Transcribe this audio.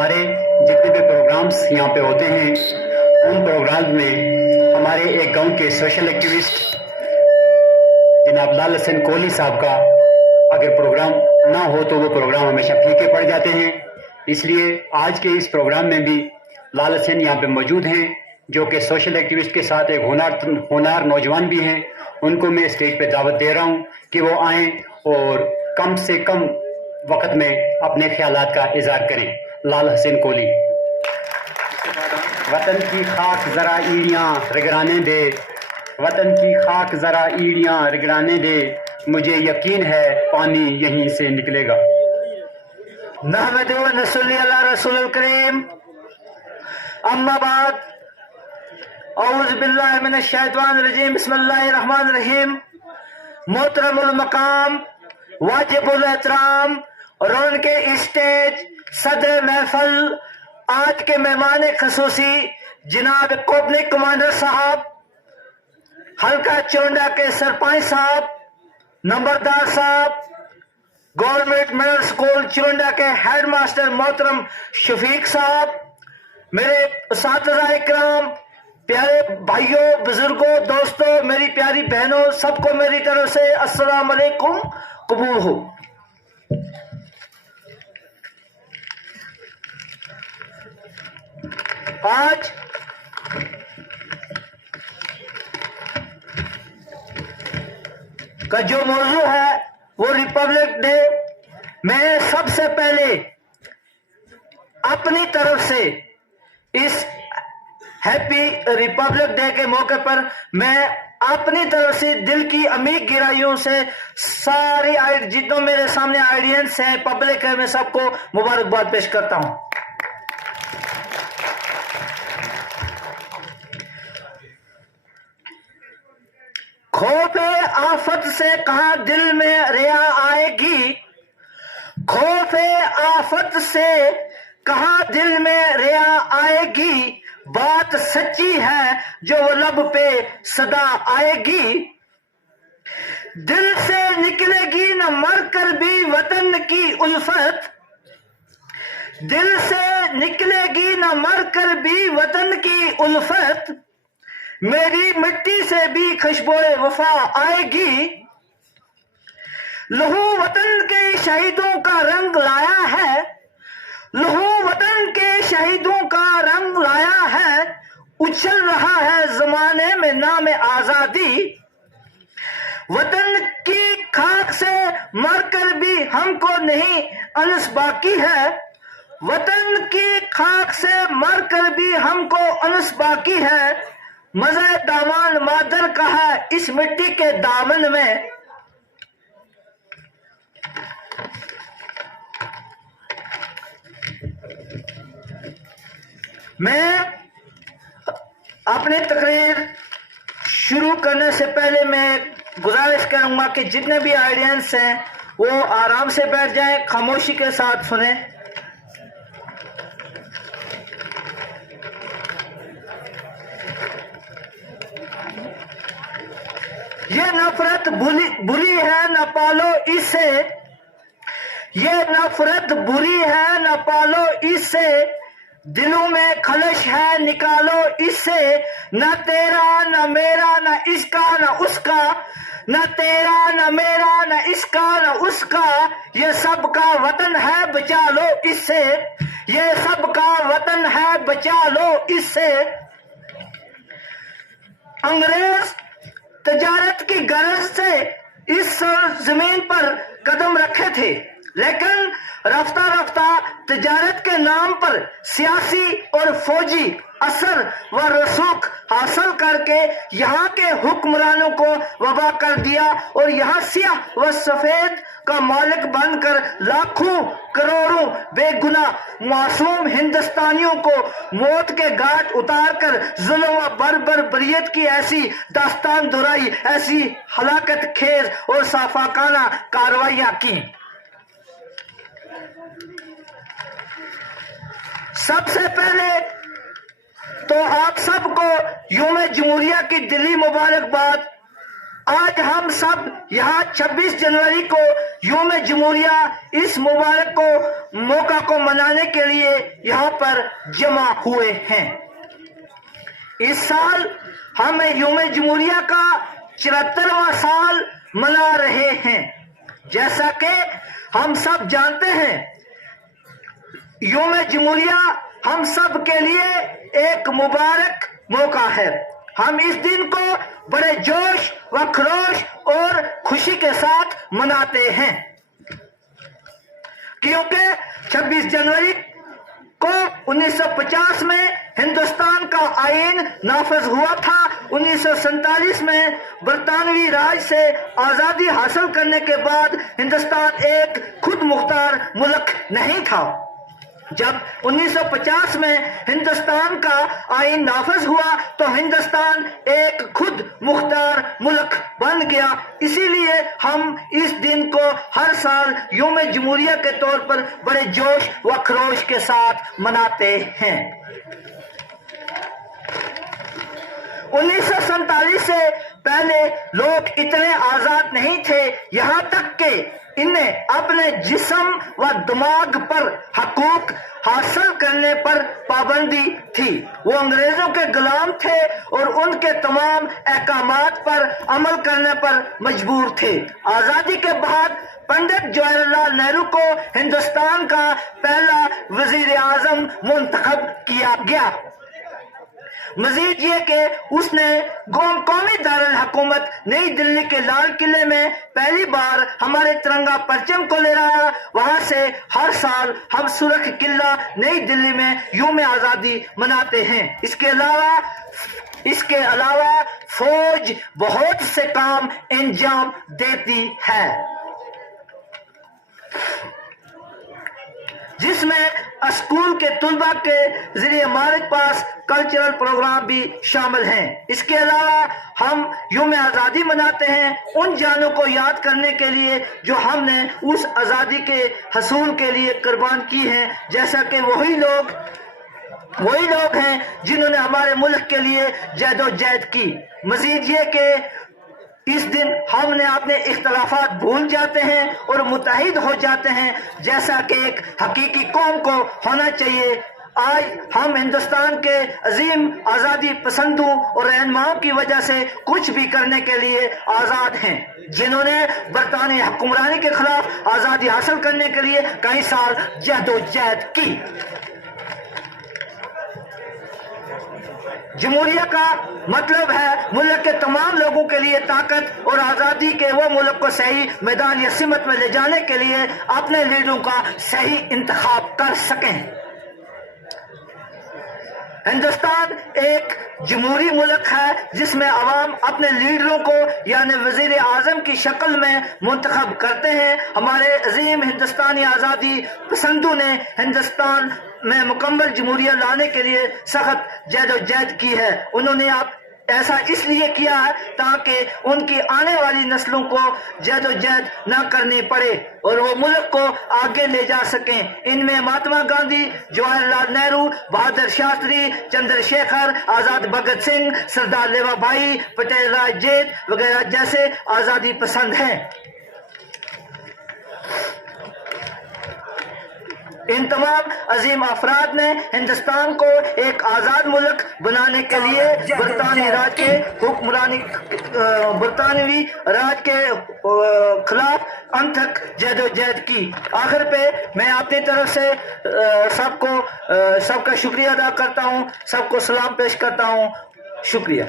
ہمارے جتنے بھی پروگرامز یہاں پہ ہوتے ہیں ان پروگرامز میں ہمارے ایک گاؤں کے سوشل ایکٹیوسٹ جناب لال حسین کوہلی صاحب کا اگر پروگرام نہ ہو تو وہ پروگرام ہمیشہ پھیکے پڑ جاتے ہیں. اس لیے آج کے اس پروگرام میں بھی لال حسین یہاں پہ موجود ہیں جو کہ سوشل ایکٹیوسٹ کے ساتھ ایک ہونہار نوجوان بھی ہیں. ان کو میں اسٹیج پہ دعوت دے رہا ہوں کہ وہ آئیں اور کم سے کم وقت میں اپنے خیالات کا اظہار کریں. لال حسین کوہلی. وطن کی خاک ذرا ایڑیاں رگڑانے دے، وطن کی خاک ذرا ایڑیاں رگڑانے دے، مجھے یقین ہے پانی یہیں سے نکلے گا. نحمد و نصلی علی رسول الکریم. اما بعد، اعوذ باللہ من الشیطان الرجیم، بسم اللہ الرحمن الرحیم. محترم المقام، واجب الاحترام اور ان کے اسٹیج صدر محفل، آج کے مہمان خصوصی جناب کوپنی کمانڈر صاحب، حلقہ چونڈا کے سرپنچ صاحب، نمبردار صاحب، گورنمنٹ مڈل اسکول چونڈا کے ہیڈ ماسٹر محترم شفیق صاحب، میرے اساتذہ اکرام، پیارے بھائیوں، بزرگوں، دوستوں، میری پیاری بہنوں، سب کو میری طرف سے السلام علیکم. قبول ہو. آج کا جو موضوع ہے وہ ریپبلک ڈے. میں سب سے پہلے اپنی طرف سے اس ہیپی ریپبلک ڈے کے موقع پر میں اپنی طرف سے دل کی عمیق گہرائیوں سے ساری جتنے میرے سامنے آڈینس ہیں، پبلک ہے، میں سب کو مبارکباد پیش کرتا ہوں. خوف آفت سے کہاں دل میں ریا آئے گی، خوف آفت سے کہاں دل میں ریا آئے گی، بات سچی ہے جو لب پہ صدا آئے گی. دل سے نکلے گی نہ مر کر بھی وطن کی الفت، دل سے نکلے گی نہ مر کر بھی وطن کی الفت، میری مٹی سے بھی خوشبوئے وفا آئے گی. لہو وطن کے شہیدوں کا رنگ لایا ہے، لہو وطن کے شہیدوں کا رنگ لایا ہے، اچھل رہا ہے زمانے میں نام آزادی. وطن کی خاک سے مر کر بھی ہم کو نہیں انس باقی ہے، وطن کی خاک سے مر کر بھی ہم کو انس باقی ہے. مزہ دامان مادر کا ہے اس مٹی کے دامن میں. میں اپنی تقریر شروع کرنے سے پہلے میں گزارش کروں گا کہ جتنے بھی آڈینس ہیں وہ آرام سے بیٹھ جائیں، خاموشی کے ساتھ سنیں. یہ نفرت بری ہے نہ پالو اسے، یہ نفرت بری ہے نہ پالو اسے، دلوں میں خلش ہے نکالو اس سے. نہ تیرا نہ میرا نہ اس کا نہ اس کا، نہ تیرا نہ میرا نہ اس کا نہ اس کا، یہ سب کا وطن ہے بچا لو اس سے، یہ سب کا وطن ہے بچا لو اس سے. انگریز تجارت کی غرض سے اس زمین پر قدم رکھے تھے، لیکن رفتہ رفتہ تجارت کے نام پر سیاسی اور فوجی اثر و رسوخ حاصل کر کے یہاں کے حکمرانوں کو وبا کر دیا اور یہاں سیاہ و سفید کا مالک بن کر لاکھوں کروڑوں بے گناہ معصوم ہندوستانیوں کو موت کے گھاٹ اتار کر ظلم و بربریت کی ایسی داستان دہرائی، ایسی ہلاکت خیز اور صافاکانہ کارروائیاں کی. سب سے پہلے تو آپ سب کو یوم جمہوریہ کی دلی مبارکباد. آج ہم سب یہاں 26 جنوری کو یوم جمہوریہ اس مبارک موقع کو منانے کے لیے یہاں پر جمع ہوئے ہیں۔ اس سال ہم یوم جمہوریہ کا 74واں سال منا رہے ہیں۔ جیسا کہ ہم سب جانتے ہیں، یوم جمہوریہ ہم سب کے لیے ایک مبارک موقع ہے۔ ہم اس دن کو بڑے جوش و خروش اور خوشی کے ساتھ مناتے ہیں، کیونکہ 26 جنوری کو 1950 میں ہندوستان کا آئین نافذ ہوا تھا۔ 1947 میں برطانوی راج سے آزادی حاصل کرنے کے بعد ہندوستان ایک خود مختار ملک نہیں تھا۔ جب 1950 میں ہندوستان کا آئین نافذ ہوا تو ہندوستان ایک خود مختار ملک بن گیا۔ اسی لیے ہم اس دن کو ہر سال یوم جمہوریہ کے طور پر بڑے جوش و خروش کے ساتھ مناتے ہیں۔ 1947 سے پہلے لوگ اتنے آزاد نہیں تھے، یہاں تک کہ انہیں اپنے جسم و دماغ پر حقوق حاصل کرنے پر پابندی تھی۔ وہ انگریزوں کے غلام تھے اور ان کے تمام احکامات پر عمل کرنے پر مجبور تھے۔ آزادی کے بعد پنڈت جواہر لال نہرو کو ہندوستان کا پہلا وزیر اعظم منتخب کیا گیا۔ مزید یہ کہ اس نے قومی دارالحکومت نئی دلی کے لال قلعے میں پہلی بار ہمارے ترنگا پرچم کو لہرایا۔ وہاں سے ہر سال ہم سرخ قلعہ نئی دلی میں یوم آزادی مناتے ہیں۔ اس کے علاوہ فوج بہت سے کام انجام دیتی ہے، جس میں اسکول کے طلباء کے ذریعے ہمارے پاس کلچرل پروگرام بھی شامل ہیں۔ اس کے علاوہ ہم یوم آزادی مناتے ہیں ان جانوں کو یاد کرنے کے لیے جو ہم نے اس آزادی کے حصول کے لیے قربان کی ہیں، جیسا کہ وہی لوگ ہیں جنہوں نے ہمارے ملک کے لیے جد و جہد کی۔ مزید یہ کہ اس دن ہم نے اپنے اختلافات بھول جاتے ہیں اور متحد ہو جاتے ہیں، جیسا کہ ایک حقیقی قوم کو ہونا چاہیے۔ آج ہم ہندوستان کے عظیم آزادی پسندوں اور رہنماؤں کی وجہ سے کچھ بھی کرنے کے لیے آزاد ہیں، جنہوں نے برطانوی حکمرانی کے خلاف آزادی حاصل کرنے کے لیے کئی سال جد و جہد کی۔ جمہوریہ کا مطلب ہے ملک کے تمام لوگوں کے لیے طاقت اور آزادی کے وہ ملک کو صحیح میدان یا سمت میں لے جانے کے لیے اپنے لیڈروں کا صحیح انتخاب کر سکیں۔ ہندوستان ایک جمہوری ملک ہے جس میں عوام اپنے لیڈروں کو یعنی وزیر اعظم کی شکل میں منتخب کرتے ہیں۔ ہمارے عظیم ہندوستانی آزادی پسندوں نے ہندوستان میں مکمل جمہوریہ لانے کے لیے سخت جد و جہد کی ہے۔ انہوں نے ایسا اس لیے کیا ہے تاکہ ان کی آنے والی نسلوں کو جد و جہد نہ کرنی پڑے اور وہ ملک کو آگے لے جا سکیں۔ ان میں مہاتما گاندھی، جواہر لال نہرو، بہادر شاستری، چندر شیکھر آزاد، بھگت سنگھ، سردار لیوا بھائی پٹیل، راج جیت وغیرہ جیسے آزادی پسند ہیں۔ ان تمام عظیم افراد نے ہندوستان کو ایک آزاد ملک بنانے کے لیے برطانوی راج کے خلاف انتھک جد و جہد کی۔ آخر پہ میں اپنی طرف سے سب کا شکریہ ادا کرتا ہوں، سب کو سلام پیش کرتا ہوں۔ شکریہ۔